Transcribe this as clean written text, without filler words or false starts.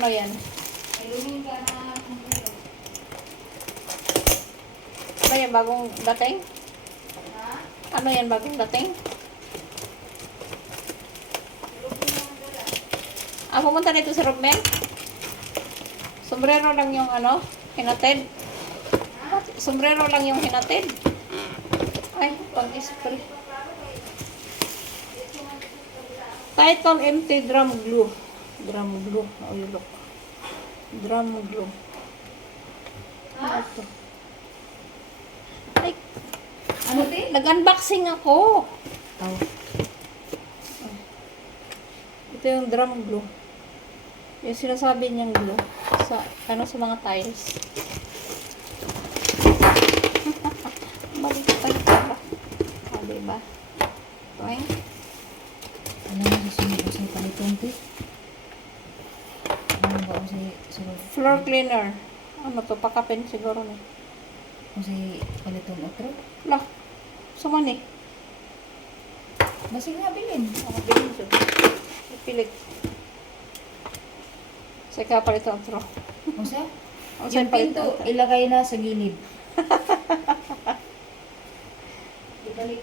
Ano yan? Ilumin ka na sombrero. Ano yan, bagong dating? Ha? Ano yan, bagong dating? Ilumin mo ang dala. Ah, pumunta dito si Robben? Sombrero lang yung ano, hinatid? Sombrero lang yung hinatid? Ay, pang-spray. Kahit kang empty drum glue. Drum glue. Oh, you look. Drum glue. Ano ito? Ay, Ano, te? nag-unboxing ako. Oh. Ito yung drum glue. Yung sinasabi niyang glue. Sa mga tiles. Baliktad pala. O, diba? Toing. Ano yung susunod ko sa palitong, te? Ano ba ako sa Floor cleaner. Ano to? Pakapin siguro na. kung sa palitong otro? Lah. Sumani. Basig nga bilin. Ako bilhin siya. Ipilit. Saka palit ang tro. Kung sa? Ang saan Yung palit pinto, ang tro? ilagay na sa gilid. Ibalik